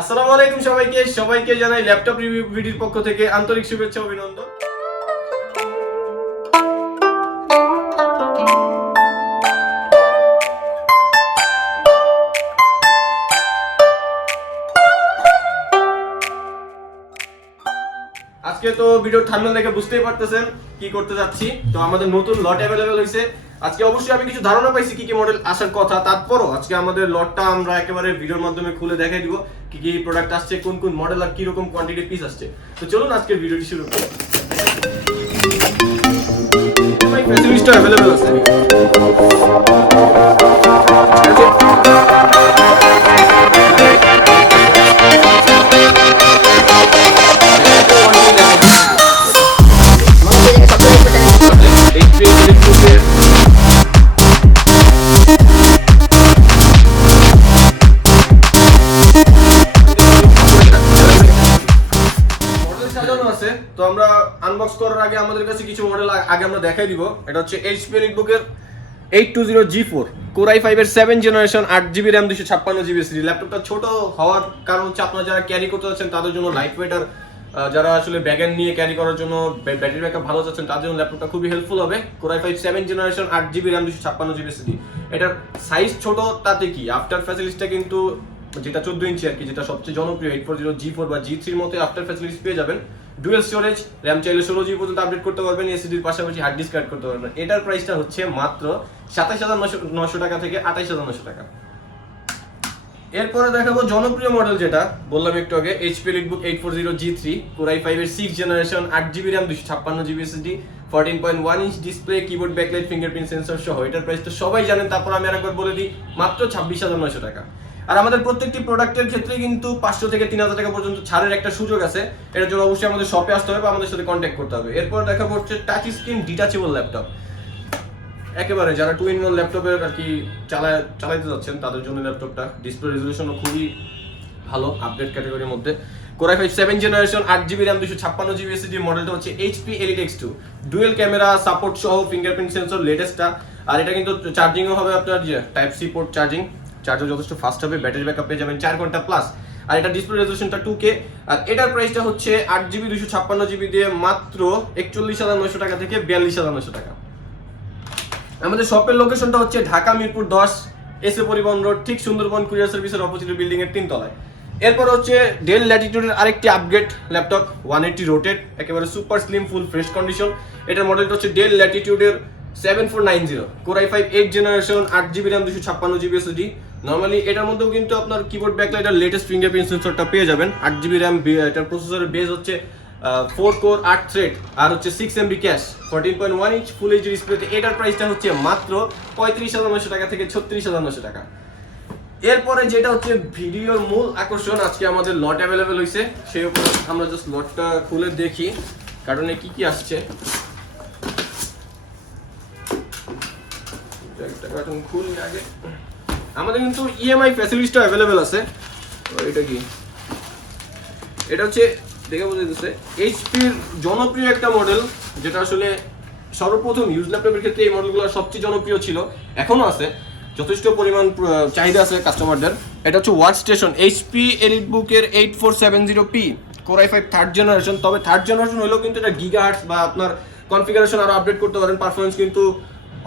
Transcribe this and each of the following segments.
আসসালামু আলাইকুম সবাইকে জানাই ল্যাপটপ রিভিউ ভিডিওর পক্ষ থেকে আন্তরিক শুভেচ্ছা অভিনন্দন। আজকে তো ভিডিওর থাম্বনেল দেখে বুঝতেই পারতেছেন কি করতে যাচ্ছি। তো আমাদের নতুন লট অ্যাভেলেবেল হয়েছে। আজকে অবশ্যই আমি কিছু ধারণা পাইছি কি কি মডেল আসার কথা, তারপরও আজকে আমাদের লটটা আমরা একেবারে ভিডিওর মাধ্যমে খুলে দেখাই দিব কি কি প্রোডাক্ট আসছে, কোন কোন মডেল আর কি রকম কোয়ান্টিটি পিস আসছে। তো চলুন আজকের ভিডিওটি শুরু করি। ফ্যাসিলিটিসটা অ্যাভেলেবেল আছে। তো আমরা আনবক্স করার আগে আমাদের কাছে কিছু মডেল আগে আমরা দেখাই দিব। এটা হচ্ছে HP এলিটবুকের 820G4 Core i5 এর 7 generation 8GB RAM 256GB SSD। ল্যাপটপটা ছোট হওয়ার কারণ হচ্ছে আপনারা যারা ক্যারি করতে যাচ্ছেন তাদের জন্য লাইট ওয়েট, আর যারা আসলে ব্যাগ নিয়ে ক্যারি করার জন্য ব্যাটারি ব্যাকআপ ভালো যাচ্ছেন তাদের জন্য ল্যাপটপটা খুবই হেল্পফুল হবে। Core i5 7 generation 8GB RAM 256GB SSD। এটার সাইজ ছোট তাতে কি, আফটার ফ্যাসিলিটিসটা কিন্তু যেটা 14 ইঞ্চি আর কি, যেটা সবচেয়ে জনপ্রিয় 840G4 বা G3 এর মধ্যে আফটার ফ্যাসিলিটিস পেয়ে যাবেন। ডুয়াল স্টোরেজ, RAM চাইলে 16GB পর্যন্ত আপডেট করতে পারবেন, SSD এর পাশাপাশি হার্ড ডিস্ক অ্যাড করতে পারবেন। এটার প্রাইসটা হচ্ছে মাত্র 27900 টাকা থেকে 28900 টাকা। এরপরে দেখাবো জনপ্রিয় মডেল যেটা বললাম একটু আগে, HP EliteBook 840G3 Core i5 এর 6 generation 8GB RAM 256GB SSD 14.1 inch display, keyboard backlight, fingerprint sensor সহ। এটার প্রাইস তো সবাই জানেন, তারপর আমি আরেকবার বলে দিই, মাত্র 26900 টাকা। আর আমাদের প্রত্যেকটি প্রোডাক্টের ক্ষেত্রে কিন্তু 500 থেকে 3000 টাকা পর্যন্ত ছাড়ের একটা সুযোগ আছে। এটার জন্য অবশ্যই আমাদের শপে আসতে হবে বা আমাদের সাথে কন্ট্যাক্ট করতে হবে। এরপর দেখাবো হচ্ছে টাচ স্ক্রিন ডিটাচেবল ল্যাপটপ। একেবারে যারা 2-in-1 ল্যাপটপের আর কি চালাইতে যাচ্ছেন তাদের জন্য ল্যাপটপটা। ডিসপ্লে রেজোলিউশনও খুবই ভালো, আপডেট ক্যাটাগরির মধ্যে। Core i5 7 generation 8GB RAM 256GB SSD। মডেলটা হচ্ছে HP Elite X2, dual camera support সহ, ফিঙ্গারপ্রিন্ট সেন্সর লেটেস্টটা। আর এটা কিন্তু চার্জিংও হবে আপনার যে টাইপ সি পোর্ট চার্জার যথেষ্ট ফাস্ট হবে, ব্যাটারি ব্যাকআপ পেয়ে যাবেন 4 ঘন্টা প্লাস। আর এটা ডিসপ্লে রেজোলিউশনটা 2K। আর এটার প্রাইসটা হচ্ছে 8GB 256GB দিয়ে মাত্র 41900 টাকা থেকে 42900 টাকা। আমাদের শপের লোকেশনটা হচ্ছে ঢাকা মিরপুর 10 এসএ পরিবহন রোড, ঠিক সুন্দরবন কুরিয়ার সার্ভিসের অপোজিট বিল্ডিং এর 3 তলায়। এরপর হচ্ছে ডেল ল্যাটিটিউডের আরেকটি আপগ্রেড ল্যাপটপ 180 রোটেট, একেবারে super slim full fresh condition. এটার মডেলটা হচ্ছে ডেল ল্যাটিটিউডের 7490 Core i5 8 generation 8GB RAM 256GB SSD। Normally এটার মধ্যেও কিন্তু আপনার কিবোর্ড ব্যাকলাইট আর লেটেস্ট ফিঙ্গারপ্রিন্ট সেন্সরটা পেয়ে যাবেন। 8GB RAM, এটার প্রসেসরের বেস হচ্ছে 4 কোর 8 থ্রেড, আর হচ্ছে 6MB cash, 14.1 inch full HD ডিসপ্লেতে। এটার প্রাইসটা হচ্ছে মাত্র 35900 টাকা থেকে 36900 টাকা। এরপরে যেটা হচ্ছে ভিডিওর মূল আকর্ষণ, আজকে আমাদের লট অ্যাভেলেবেল হয়েছে, সেই উপর আমরা জাস্ট লটটা খুলে দেখি কারণে কি কি আসছে। একটা কার্টুন খুলি আগে। আমাদের কিন্তু ইএমআই ফ্যাসিলিটিসটা অ্যাভেলেবেল আছে। এটা কি, এটা হচ্ছে দেখে বোঝা যাচ্ছে এইচপির জনপ্রিয় একটা মডেল, যেটা আসলে সর্বপ্রথম ইউজ ল্যাপটপের ক্ষেত্রে এই মডেলগুলো সবচেয়ে জনপ্রিয় ছিল, এখনো আছে, যথেষ্ট পরিমাণ চাহিদা আছে কাস্টমারদের। এটা হচ্ছে work station HP এলিটবুকের 8470P Core i5 third generation. তবে থার্ড জেনারেশন হলেও কিন্তু এটা গিগাহার্টজ বা আপনার কনফিগারেশন আরো আপডেট করতে পারেন, পারফরমেন্স কিন্তু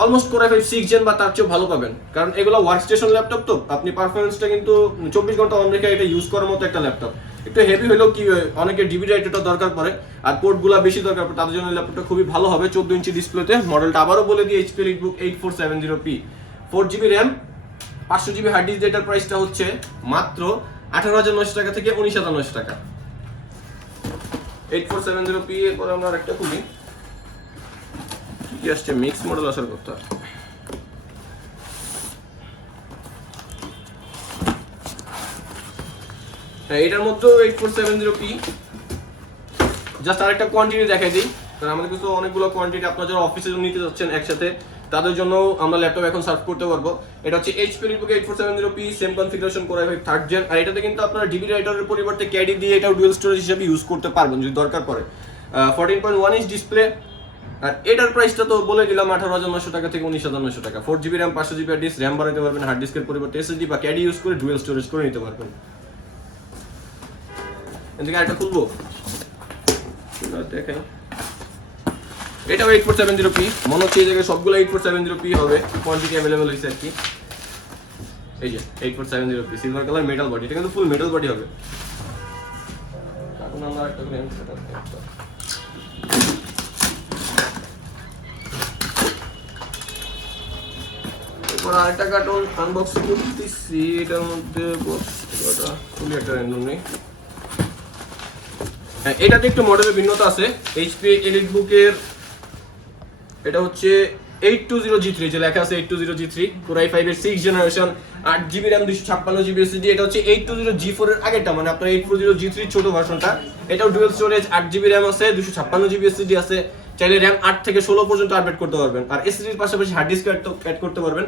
অলমোস্ট Core i5 6 জেন বা তার চেয়েও ভালো পাবেন, কারণ এগুলো ওয়ার্ক স্টেশন ল্যাপটপ, তো আপনি পারফরমেন্সটা কিন্তু 24 ঘন্টা অন রেখে এটা ইউজ করার মতো একটা ল্যাপটপ। একটু হেভি হলেও কি অনেকে ডিবি রাইটারটা দরকার পড়ে আর পোর্টগুলো বেশি দরকার পড়ে, তাদের জন্য ল্যাপটপটা খুবই ভালো হবে 14 ইঞ্চি ডিসপ্লেতে। মডেলটা আবারও বলে দিই, HP EliteBook 8470P 4GB RAM 500GB hard disk. এটার প্রাইসটা হচ্ছে মাত্র 18900 টাকা থেকে 19700 টাকা। 8470P। এরপর আমরা আরেকটা খুলি, কি আসছে, মিক্স মডেল আসার কথা। এটার মধ্যে 8470P। জাস্ট আরেকটা কোয়ান্টিটি দেখাই দিই, কারণ আমাদের কাছে অনেকগুলো কোয়ান্টিটি, আপনারা যারা অফিসে নিতে যাচ্ছেন একসাথে তাদের জন্য আমরা ল্যাপটপ এখন সার্ভ করতে পারবো। এটা হচ্ছে HP EliteBook 8470P, same configuration Core i5 third gen. আর এটাতে কিন্তু আপনারা ডিবি রাইটারের পরিবর্তে ক্যাডি দিয়ে এটাও ডুয়াল স্টোরেজ হিসেবে ইউজ করতে পারবেন যদি দরকার পড়ে। 14.1 ইঞ্চ ডিসপ্লে। আর এটার প্রাইসটা তো বলে দিলাম 18900 টাকা থেকে 19900 টাকা। 4GB RAM 500GB hard disk, RAM বাড়াতে পারবেন, হার্ড ডিস্কের পরিবর্তে SSD বা ক্যাডি ইউজ করে ডুয়াল স্টোরেজ করে নিতে পারবেন। এদিকে আরেকটা খুলবো দেখাই। এটাও 8470p, মনে হচ্ছে এই জায়গায় সবগুলো 8470p হবে, কোয়ান্টিটি অ্যাভেলেবল হয়েছে আর কি। এই যে 8470p silver colour metal body, এটা কিন্তু ফুল মেটাল বডি হবে। এখন আমরা একটা করে এরপর আরেকটা কার্টুন আনবক্স করতেছি। এটার মধ্যে বক্সটা খুবই একটা র্যান্ডম নেই। হ্যাঁ, এটাতে একটু মডেলের ভিন্নতা আছে। এইচপি এলিটবুকের এটা হচ্ছে 820G3, যে লেখা আছে 820G3 Core i5 এর 6th generation, 8GB RAM 256GB SSD। এটা হচ্ছে 820G4 এর আগেরটা, মানে আপনার 840G3 ছোট ভার্সনটা। এটাও ডুয়াল স্টোরেজ, 8GB RAM আছে, 256GB SSD আছে। চাইলে RAM 8 থেকে 16 পর্যন্ত আপডেট করতে পারবেন, আর SSD এর পাশাপাশি হার্ড ডিস্ক অ্যাড করতে পারবেন।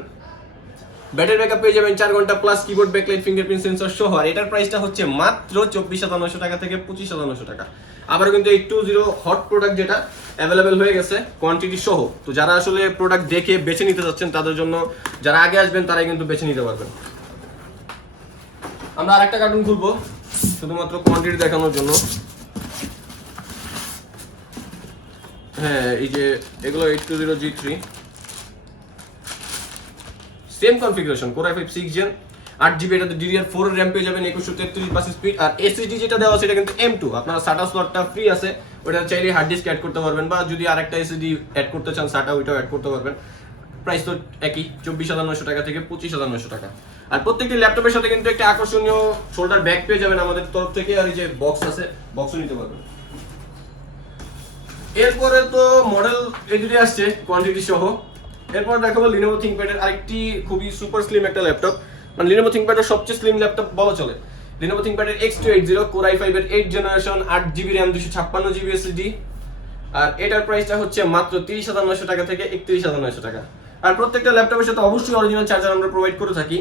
ব্যাটারি ব্যাকআপ পেয়ে যাবেন 4 ঘন্টা plus, keyboard backlight fingerprint sensor সহ। আর এটার প্রাইসটা হচ্ছে মাত্র 24,900 টাকা থেকে 25,900 টাকা। আবার কিন্তু 820 হট প্রোডাক্ট যেটা অ্যাভেলেবেল হয়ে গেছে কোয়ান্টিটি সহ। তো যারা আসলে প্রোডাক্ট দেখে বেছে নিতে চাচ্ছেন তাদের জন্য, যারা আগে আসবেন তারাই কিন্তু বেছে নিতে পারবেন। আমরা আরেকটা কার্টুন খুলবো শুধুমাত্র কোয়ান্টিটি দেখানোর জন্য। হ্যাঁ, এই যে এগুলো 820G3, same configuration, Core i5 6th Gen, 8GB, এটাতে DDR4 এর RAM পেয়ে যাবেন, 2133 বাস স্পিড। আর SSD যেটা দেওয়া আছে এটা কিন্তু M2, আপনারা SATA স্লটটা ফ্রি আছে, ওটা চাইলে হার্ড ডিস্ক অ্যাড করতে পারবেন, বা যদি আরেকটা SSD অ্যাড করতে চান SATA, ওইটাও অ্যাড করতে পারবেন। প্রাইস তো একই, 24,900 টাকা থেকে 25,900 টাকা। আর প্রত্যেকটি ল্যাপটপের সাথে কিন্তু একটা আকর্ষণীয় শোল্ডার ব্যাগ পেয়ে যাবেন আমাদের তরফ থেকে, আর এই যে বক্স আছে, বক্সও নিতে পারবেন। এরপরে তো মডেল এই দুটি আসছে কোয়ান্টিটি সহ। এরপর দেখাবো Lenovo ThinkPad এর আরেকটি খুবই সুপার স্লিম একটা ল্যাপটপ, মানে Lenovo ThinkPad এর সবচেয়ে স্লিম ল্যাপটপ বলা চলে। Lenovo ThinkPad এর X280 Core i5 এর 8th generation, 8GB RAM 256GB SSD। আর এটার প্রাইসটা হচ্ছে মাত্র 30,900 টাকা থেকে 31,900 টাকা। আর প্রত্যেকটা ল্যাপটপের সাথে অবশ্যই অরিজিনাল চার্জার আমরা প্রোভাইড করে থাকি।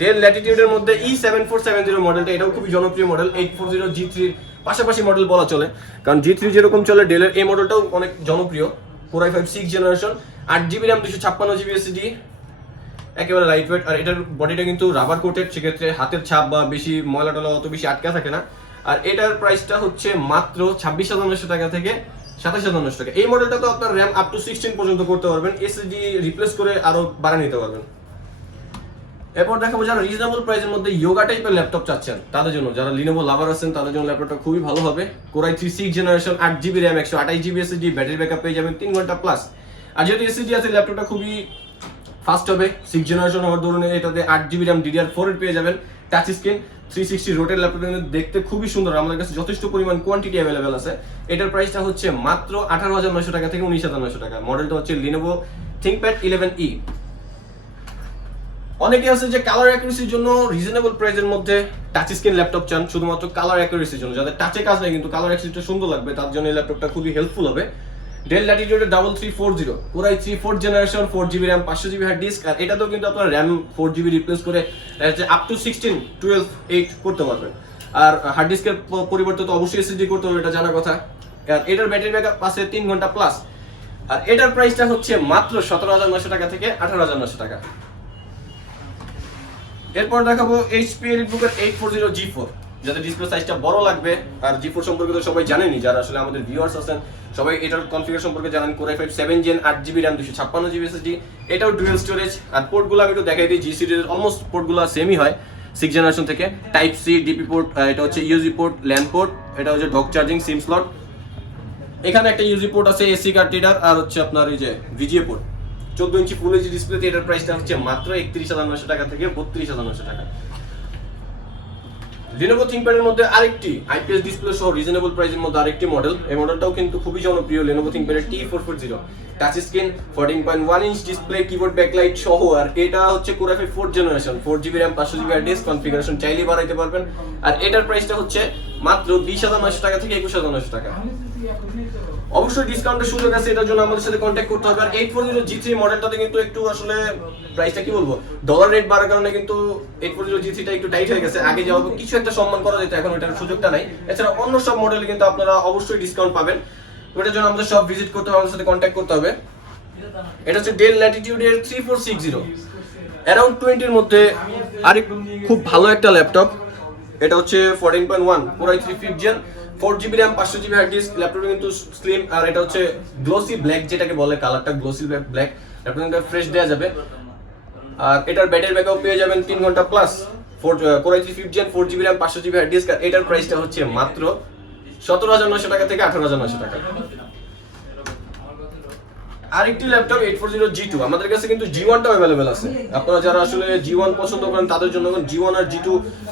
ডেল ল্যাটিটিউড এর মধ্যে E7470 মডেলটা, এটাও খুবই জনপ্রিয় মডেল। 840G3 এর পাশাপাশি মডেল বলা চলে, কারণ G3 যেরকম চলে ডেলের এই মডেলটাও অনেক জনপ্রিয়। Core i5 6th generation, 8GB RAM 256GB SSD, একেবারে লাইট ওয়েট। আর এটার বডিটা কিন্তু রাবার কোটেড, সেক্ষেত্রে হাতের ছাপ বা বেশি ময়লা টলা অত বেশি আটকা থাকে না। আর এটার প্রাইসটা হচ্ছে মাত্র 26,900 টাকা থেকে 27,900 টাকা। এই মডেলটা তো আপনার RAM আপ টু 16 পর্যন্ত করতে পারবেন, SSD রিপ্লেস করে আরো বাড়া নিতে পারবেন। এরপর দেখাবো যারা রিজনেবল প্রাইসের মধ্যে ইয়োগা টাইপের ল্যাপটপ চাচ্ছেন তাদের জন্য, যারা Lenovo লাভার আছেন তাদের জন্য ল্যাপটপটা খুবই ভালো হবে। Core i3 6th generation, 8GB RAM 128GB SSD, battery backup পেয়ে যাবেন 3 ঘন্টা প্লাস। আর যেহেতু SSD আছে ল্যাপটপটা খুবই ফাস্ট হবে। 6th জেনারেশন হওয়ার দরুন এটাতে 8GB RAM DDR4 এর পেয়ে যাবেন, টাচ স্ক্রিন, 360 রোটের ল্যাপটপটা দেখতে খুবই সুন্দর। আমাদের কাছে যথেষ্ট পরিমাণ কোয়ান্টিটি অ্যাভেলেবেল আছে। এটার প্রাইসটা হচ্ছে মাত্র 18,900 টাকা থেকে 19,900 টাকা। মডেলটা হচ্ছে Lenovo ThinkPad 11E। অনেকে আছে যে কালার অ্যাকুরেসির জন্য রিজনেবল প্রাইসের মধ্যে টাচ স্ক্রিন ল্যাপটপ চান, শুধুমাত্র কালার অ্যাকুরেসির জন্য, যাদের টাচে কাজ নেই কিন্তু কালার অ্যাকুরেসিটা সুন্দর লাগবে, তার জন্য এই ল্যাপটপটা খুবই হেল্পফুল হবে। Dell Latitude 3340 Core i3 4th generation, 4GB RAM 500GB hard disk. আর এটাতেও কিন্তু আপনারা RAM 4GB রিপ্লেস করে আপ টু 16, 12, 8 করতে পারবেন। আর হার্ড ডিস্কের পরিবর্তে তো অবশ্যই SSD করতে হবে, এটা জানা কথা। আর এটার ব্যাটারি ব্যাকআপ আছে 3 ঘন্টা প্লাস। আর এটার প্রাইসটা হচ্ছে মাত্র 17,900 টাকা থেকে 18,900 টাকা। এরপর দেখাবো HP এলিটবুকের 840G4, যাদের ডিসপ্লে সাইজটা বড় লাগবে। আর G4 সম্পর্কে তো সবাই জানেনই, যারা আসলে আমাদের ভিউয়ার্স আছেন সবাই এটার কনফিগারেশন সম্পর্কে জানেন। Core i5 7th Gen, 8GB RAM 256GB SSD, এটাও ডুয়াল স্টোরেজ। আর পোর্টগুলো আমি একটু দেখাই দিই, G সিরিজের অলমোস্ট পোর্টগুলো সেমই হয় 6th জেনারেশন থেকে। টাইপ সি, ডিপি পোর্ট, এটা হচ্ছে ইউজি পোর্ট, ল্যান পোর্ট, এটা হচ্ছে ডক চার্জিং, সিম স্লট। এখানে একটা ইউজি পোর্ট আছে, এসি কার্ড রিডার, আর হচ্ছে আপনার এই যে ভিজিএ পোর্ট। 14 ইঞ্চি ফুল এইচডি ডিসপ্লেতে এটার প্রাইসটা হচ্ছে মাত্র 31,900 টাকা থেকে 32,900 টাকা। Lenovo ThinkPad এর মধ্যে আরেকটি আইপিএস ডিসপ্লে সহ রিজনেবল প্রাইসের মধ্যে আরেকটি মডেল, এই মডেলটাও কিন্তু খুবই জনপ্রিয়। Lenovo ThinkPad এর T440, touch screen, 14.1 inch display, keyboard backlight সহ। আর এটা হচ্ছে Core i5 4th generation, 4GB RAM 500GB hard disk, configuration চাইলেই বাড়াইতে পারবেন। আর এটার প্রাইসটা হচ্ছে মাত্র 20,900 টাকা থেকে 21,900 টাকা। অবশ্যই ডিসকাউন্টের সুযোগ আছে, এটার জন্য আমাদের সাথে কন্ট্যাক্ট করতে হবে। আর 840G3 মডেলটাতে কিন্তু একটু আসলে প্রাইসটা কি বলবো, ডলার রেট বাড়ার কারণে কিন্তু 840G3 টা একটু টাইট হয়ে গেছে। আগে যাওয়া কিছু একটা সম্মান করা যেত, এখন এটার সুযোগটা নাই। এছাড়া অন্য সব মডেলে কিন্তু আপনারা অবশ্যই ডিসকাউন্ট পাবেন। ওটার জন্য আমাদের সব ভিজিট করতে হবে, আমাদের সাথে কন্ট্যাক্ট করতে হবে। এটা হচ্ছে ডেল ল্যাটিটিউড এর 3460, অ্যারাউন্ড 20 এর মধ্যে আরেক খুব ভালো একটা ল্যাপটপ। এটা হচ্ছে 14.1 Core i3 5th gen 4GB RAM 500GB hard disk. ল্যাপটপটা কিন্তু স্লিম, আর এটা হচ্ছে গ্লোসি ব্ল্যাক, যেটাকে বলে কালারটা গ্লোসি ব্ল্যাক। ল্যাপটপটা কিন্তু ফ্রেশ দেওয়া যাবে। আর এটার ব্যাটারি ব্যাকআপ পেয়ে যাবেন 3 ঘন্টা plus. Core i3 5th gen 4GB RAM 500GB hard disk. আর এটার প্রাইসটা হচ্ছে মাত্র 17,900 টাকা থেকে 18,900 টাকা। আরেকটি ল্যাপটপ 840 G2, আমাদের কাছে কিন্তু G1টাও अवेलेबल আছে। আপনারা যারা আসলে G1 পছন্দ করেন তাদের জন্য G1 আর G2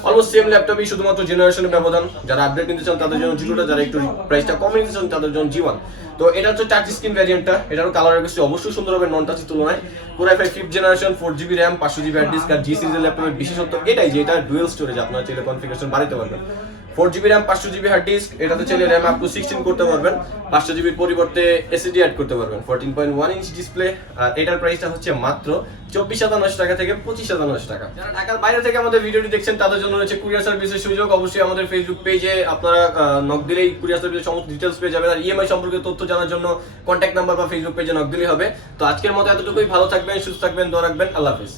অলমোস্ট সেম ল্যাপটপই, শুধুমাত্র জেনারেশনের ব্যবধান। যারা আপডেট নিতে চান তাদের জন্য G2টা, যারা একটু প্রাইসটা কমিয়ে নিতে চান তাদের জন্য G1। তো এটা হচ্ছে টাচ স্ক্রিন ভ্যারিয়েন্টটা, এটারও কালার বেশি অবশ্যই সুন্দর হবে নন টাচের তুলনায়। Core i5 5th generation 4GB RAM 500GB hard disk. আর G সিরিজের ল্যাপটপের বিশেষত্ব এটাই যে এটা ডুয়াল স্টোরেজ, আপনারা চাইলে কনফিগারেশন বাড়াতে পারবেন। 4GB RAM 500GB hard disk, এটাতে চাইলে RAM আপ টু 16 করতে পারবেন, 500GB পরিবর্তে SSD অ্যাড করতে পারবেন। 14.1 ইঞ্চ ডিসপ্লে। আর এটার প্রাইসটা হচ্ছে মাত্র 24,900 টাকা থেকে 25,900 টাকা। যারা ঢাকার বাইরে থেকে আমাদের ভিডিওটি দেখছেন তাদের জন্য রয়েছে কুরিয়ার সার্ভিসের সুযোগ। অবশ্যই আমাদের ফেসবুক পেজে আপনারা নক দিলেই কুরিয়ার সার্ভিসের সমস্ত ডিটেইলস পেয়ে যাবেন। আর ইএমআই সম্পর্কে তথ্য জানার জন্য কন্ট্যাক্ট নাম্বার বা ফেসবুক পেজে নক দিলেই হবে। তো আজকের মতো এতটুকুই, ভালো থাকবেন, সুস্থ থাকবেন, দোয়া রাখবেন, আল্লাহ হাফেজ।